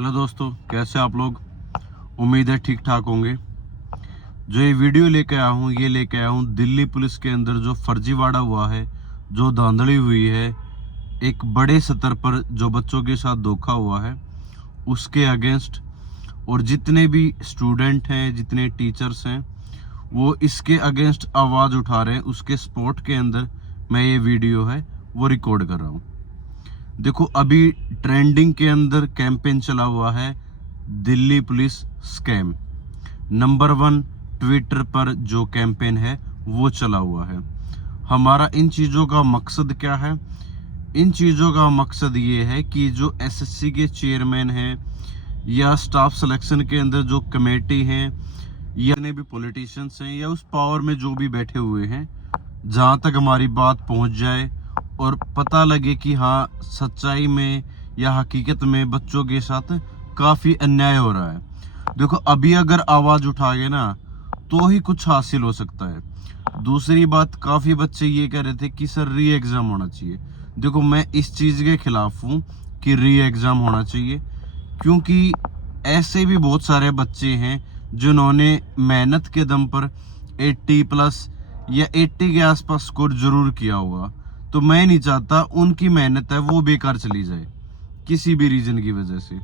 Hello दोस्तों, कैसे आप लोग। उम्मीद है ठीक ठाक होंगे। जो ये वीडियो लेके आया हूँ दिल्ली पुलिस के अंदर जो फर्जीवाड़ा हुआ है, जो धांधली हुई है, एक बड़े स्तर पर जो बच्चों के साथ धोखा हुआ है उसके अगेंस्ट। और जितने भी स्टूडेंट हैं, जितने टीचर्स हैं, वो इसके अगेंस्ट आवाज़ उठा रहे हैं। उसके सपोर्ट के अंदर मैं ये वीडियो है वो रिकॉर्ड कर रहा हूँ। देखो, अभी ट्रेंडिंग के अंदर कैंपेन चला हुआ है Delhi police scam. Number 1 Twitter पर जो कैंपेन है वो चला हुआ है। हमारा इन चीज़ों का मकसद क्या है? इन चीज़ों का मकसद ये है कि जो एसएससी के चेयरमैन हैं या स्टाफ सिलेक्शन के अंदर जो कमेटी हैं या जितने भी पॉलिटिशियंस हैं या उस पावर में जो भी बैठे हुए हैं, जहाँ तक हमारी बात पहुँच जाए और पता लगे कि हाँ, सच्चाई में या हकीकत में बच्चों के साथ काफ़ी अन्याय हो रहा है। देखो, अभी अगर आवाज़ उठाएंगे ना तो ही कुछ हासिल हो सकता है। दूसरी बात, काफ़ी बच्चे ये कह रहे थे कि सर री एग्ज़ाम होना चाहिए। देखो, मैं इस चीज़ के खिलाफ हूँ कि री एग्ज़ाम होना चाहिए, क्योंकि ऐसे भी बहुत सारे बच्चे हैं जिन्होंने मेहनत के दम पर 80+ या 80 के आसपास स्कोर जरूर किया होगा। तो मैं नहीं चाहता उनकी मेहनत है वो बेकार चली जाए किसी भी रीजन की वजह से।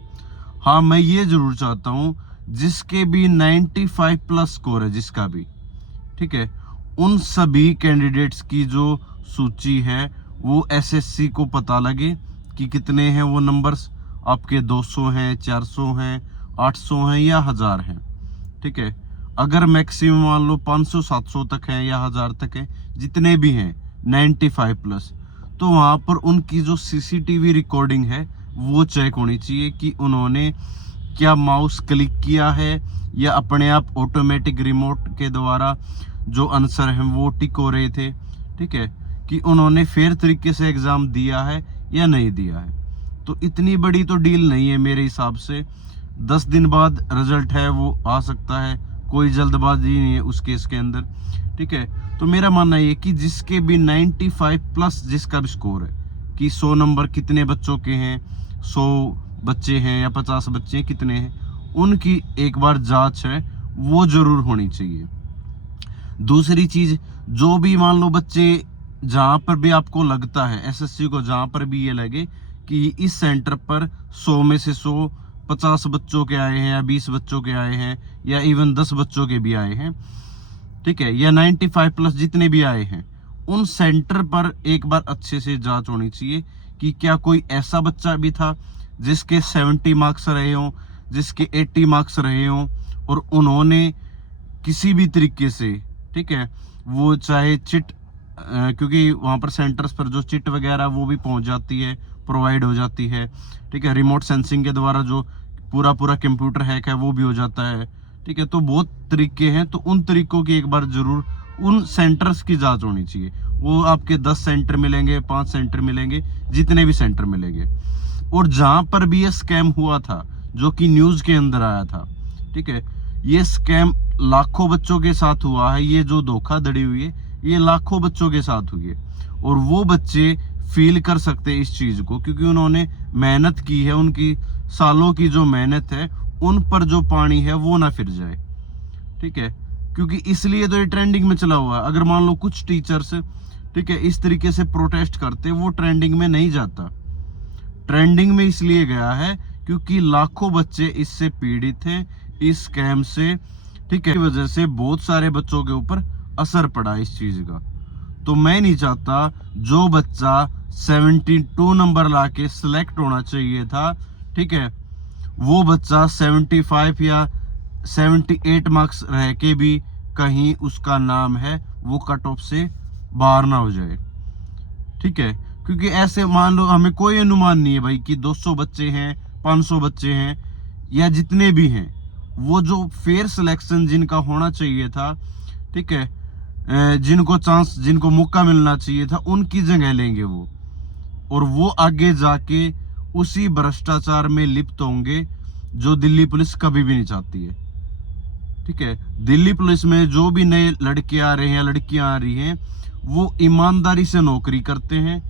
हाँ, मैं ये जरूर चाहता हूँ जिसके भी 95+ स्कोर है, जिसका भी, ठीक है, उन सभी कैंडिडेट्स की जो सूची है वो एसएससी को पता लगे कि कितने हैं वो नंबर्स। आपके 200 हैं, 400 हैं, 800 हैं या 1000 हैं, ठीक है। अगर मैक्सिमम मान लो 500 700 तक हैं या 1000 तक हैं, जितने भी हैं 95+, तो वहाँ पर उनकी जो सीसीटीवी रिकॉर्डिंग है वो चेक होनी चाहिए कि उन्होंने क्या माउस क्लिक किया है या अपने आप ऑटोमेटिक रिमोट के द्वारा जो आंसर हैं वो टिक हो रहे थे, ठीक है, कि उन्होंने फेयर तरीके से एग्ज़ाम दिया है या नहीं दिया है। तो इतनी बड़ी तो डील नहीं है मेरे हिसाब से। 10 दिन बाद रिजल्ट है वो आ सकता है, कोई जल्दबाजी नहीं है उस केस के अंदर, ठीक है। तो मेरा मानना ये कि जिसके भी 95+ जिसका भी स्कोर है कि 100 नंबर कितने बच्चों के हैं, 100 बच्चे हैं या 50 बच्चे कितने हैं, उनकी एक बार जांच है वो जरूर होनी चाहिए। दूसरी चीज, जो भी मान लो बच्चे, जहां पर भी आपको लगता है एसएससी को, जहां पर भी ये लगे कि इस सेंटर पर 100 में से 100 50 बच्चों के आए हैं या 20 बच्चों के आए हैं या इवन 10 बच्चों के भी आए हैं, ठीक है, या 95+ जितने भी आए हैं, उन सेंटर पर एक बार अच्छे से जांच होनी चाहिए कि क्या कोई ऐसा बच्चा भी था जिसके 70 मार्क्स रहे हों, जिसके 80 मार्क्स रहे हों, और उन्होंने किसी भी तरीके से, ठीक है, वो चाहे चिट, क्योंकि वहाँ पर सेंटर्स पर जो चिट वगैरह वो भी पहुँच जाती है, प्रोवाइड हो जाती है, ठीक है, रिमोट सेंसिंग के द्वारा जो पूरा कंप्यूटर हैक है वो भी हो जाता है, ठीक है। तो बहुत तरीके हैं, तो उन तरीकों की एक बार जरूर उन सेंटर्स की जांच होनी चाहिए। वो आपके 10 सेंटर मिलेंगे, 5 सेंटर मिलेंगे, जितने भी सेंटर मिलेंगे। और जहां पर भी ये स्कैम हुआ था, जो कि न्यूज के अंदर आया था, ठीक है, ये स्कैम लाखों बच्चों के साथ हुआ है। ये जो धोखाधड़ी हुई है ये लाखों बच्चों के साथ हुई है, और वो बच्चे फील कर सकते हैं इस चीज को, क्योंकि उन्होंने मेहनत की है। उनकी सालों की जो मेहनत है उन पर जो पानी है वो ना फिर जाए, ठीक है। क्योंकि इसलिए तो ये ट्रेंडिंग में चला हुआ है। अगर मान लो कुछ टीचर्स, ठीक है, इस तरीके से प्रोटेस्ट करते, वो ट्रेंडिंग में नहीं जाता। ट्रेंडिंग में इसलिए गया है क्योंकि लाखों बच्चे इससे पीड़ित हैं, इस स्कैम से, ठीक है, की वजह से बहुत सारे बच्चों के ऊपर असर पड़ा इस चीज का। तो मैं नहीं चाहता जो बच्चा 72 नंबर लाके सिलेक्ट होना चाहिए था, ठीक है, वो बच्चा 75 या 78 मार्क्स रह के भी कहीं उसका नाम है वो कट ऑफ से बाहर ना हो जाए, ठीक है। क्योंकि ऐसे मान लो, हमें कोई अनुमान नहीं है भाई कि 200 बच्चे हैं, 500 बच्चे हैं या जितने भी हैं, वो जो फेयर सिलेक्शन जिनका होना चाहिए था, ठीक है, जिनको चांस, जिनको मौका मिलना चाहिए था, उनकी जगह लेंगे वो, और वो आगे जाके उसी भ्रष्टाचार में लिप्त होंगे जो दिल्ली पुलिस कभी भी नहीं चाहती है, ठीक है। दिल्ली पुलिस में जो भी नए लड़के आ रहे हैं या लड़कियां आ रही हैं, वो ईमानदारी से नौकरी करते हैं,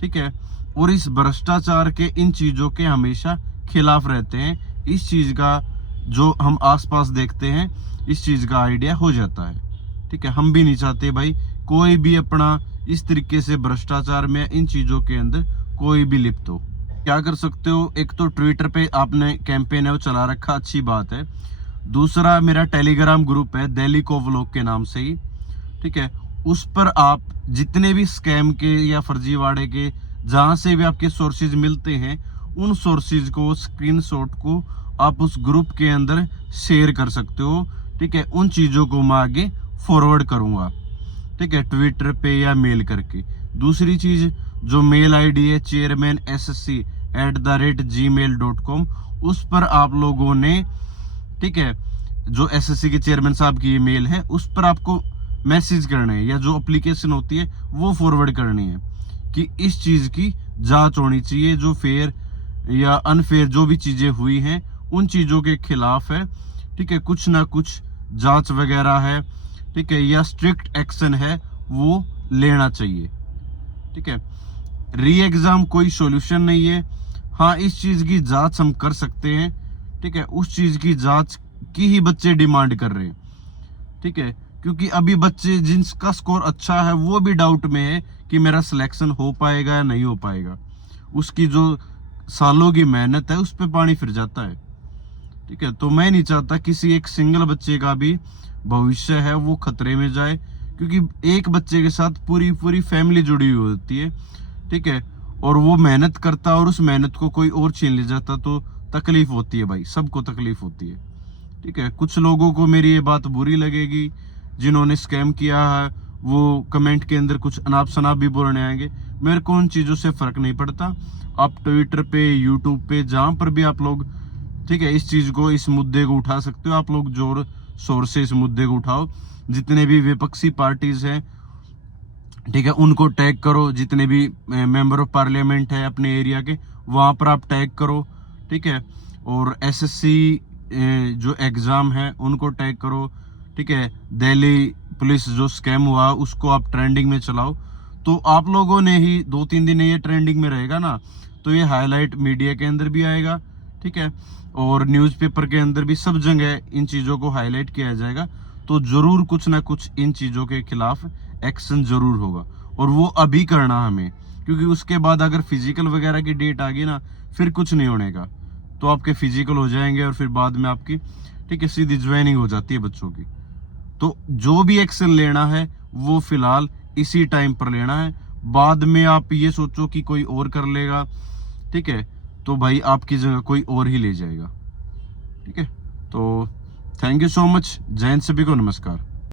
ठीक है, और इस भ्रष्टाचार के, इन चीजों के हमेशा खिलाफ रहते हैं इस चीज़ का जो हम आसपास देखते हैं इस चीज़ का आइडिया हो जाता है। ठीक है, हम भी नहीं चाहते भाई कोई भी अपना इस तरीके से भ्रष्टाचार में इन चीज़ों के अंदर कोई भी लिप्त हो। क्या कर सकते हो, एक तो ट्विटर पे आपने कैंपेन है वो चला रखा, अच्छी बात है। दूसरा मेरा टेलीग्राम ग्रुप है दिल्ली को व्लॉग के नाम से ही, ठीक है, उस पर आप जितने भी स्कैम के या फर्जीवाड़े के जहां से भी आपके सोर्सेज मिलते हैं उन सोर्सेज को स्क्रीनशॉट को आप उस ग्रुप के अंदर शेयर कर सकते हो। ठीक है, उन चीज़ों को मैं आगे फॉरवर्ड करूंगा, ठीक है, ट्विटर पे या मेल करके। दूसरी चीज़, जो मेल आईडी है chairmansssc@gmail.com, उस पर आप लोगों ने, ठीक है, जो एसएससी के चेयरमैन साहब की मेल है उस पर आपको मैसेज करने हैं या जो एप्लीकेशन होती है वो फॉरवर्ड करनी है कि इस चीज़ की जांच होनी चाहिए, जो फेयर या अनफेयर जो भी चीज़ें हुई हैं उन चीज़ों के खिलाफ है। ठीक है, कुछ ना कुछ जांच वगैरह है, ठीक है, या स्ट्रिक्ट एक्शन है वो लेना चाहिए। ठीक है, री एग्जाम कोई सॉल्यूशन नहीं है। हाँ, इस चीज़ की जांच हम कर सकते हैं। ठीक है, उस चीज़ की जांच की ही बच्चे डिमांड कर रहे हैं। ठीक है, क्योंकि अभी बच्चे जिनका स्कोर अच्छा है वो भी डाउट में है कि मेरा सिलेक्शन हो पाएगा या नहीं हो पाएगा। उसकी जो सालों की मेहनत है उस पर पानी फिर जाता है। ठीक है, तो मैं नहीं चाहता किसी एक सिंगल बच्चे का भी भविष्य है वो खतरे में जाए, क्योंकि एक बच्चे के साथ पूरी पूरी फैमिली जुड़ी हुई होती है। ठीक है, और वो मेहनत करता और उस मेहनत को कोई और छीन ले जाता तो तकलीफ होती है भाई, सबको तकलीफ होती है। ठीक है, कुछ लोगों को मेरी ये बात बुरी लगेगी, जिन्होंने स्कैम किया है वो कमेंट के अंदर कुछ अनाप शनाप भी बोलने आएंगे। मेरे को उन चीज़ों से फ़र्क नहीं पड़ता। आप ट्विटर पे, यूट्यूब पे, जहाँ पर भी आप लोग, ठीक है, इस चीज़ को, इस मुद्दे को उठा सकते हो, आप लोग जोर शोर से इस मुद्दे को उठाओ। जितने भी विपक्षी पार्टीज हैं, ठीक है, उनको टैग करो। जितने भी मेंबर ऑफ पार्लियामेंट है अपने एरिया के, वहाँ पर आप टैग करो। ठीक है, और एसएससी जो एग्ज़ाम है उनको टैग करो। ठीक है, दिल्ली पुलिस जो स्कैम हुआ उसको आप ट्रेंडिंग में चलाओ, तो आप लोगों ने ही 2-3 दिन ये ट्रेंडिंग में रहेगा ना, तो ये हाईलाइट मीडिया के अंदर भी आएगा। ठीक है, और न्यूज़पेपर के अंदर भी, सब जगह इन चीज़ों को हाईलाइट किया जाएगा। तो ज़रूर कुछ ना कुछ इन चीज़ों के खिलाफ एक्शन ज़रूर होगा, और वो अभी करना हमें, क्योंकि उसके बाद अगर फिजिकल वगैरह की डेट आ गई ना फिर कुछ नहीं होने का। तो आपके फिजिकल हो जाएंगे और फिर बाद में आपकी, ठीक है, सीधी ज्वाइनिंग हो जाती है बच्चों की। तो जो भी एक्शन लेना है वो फिलहाल इसी टाइम पर लेना है। बाद में आप ये सोचो कि कोई और कर लेगा, ठीक है, तो भाई आपकी जगह कोई और ही ले जाएगा। ठीक है, तो थैंक यू सो मच। जय हिंद, सभी को नमस्कार।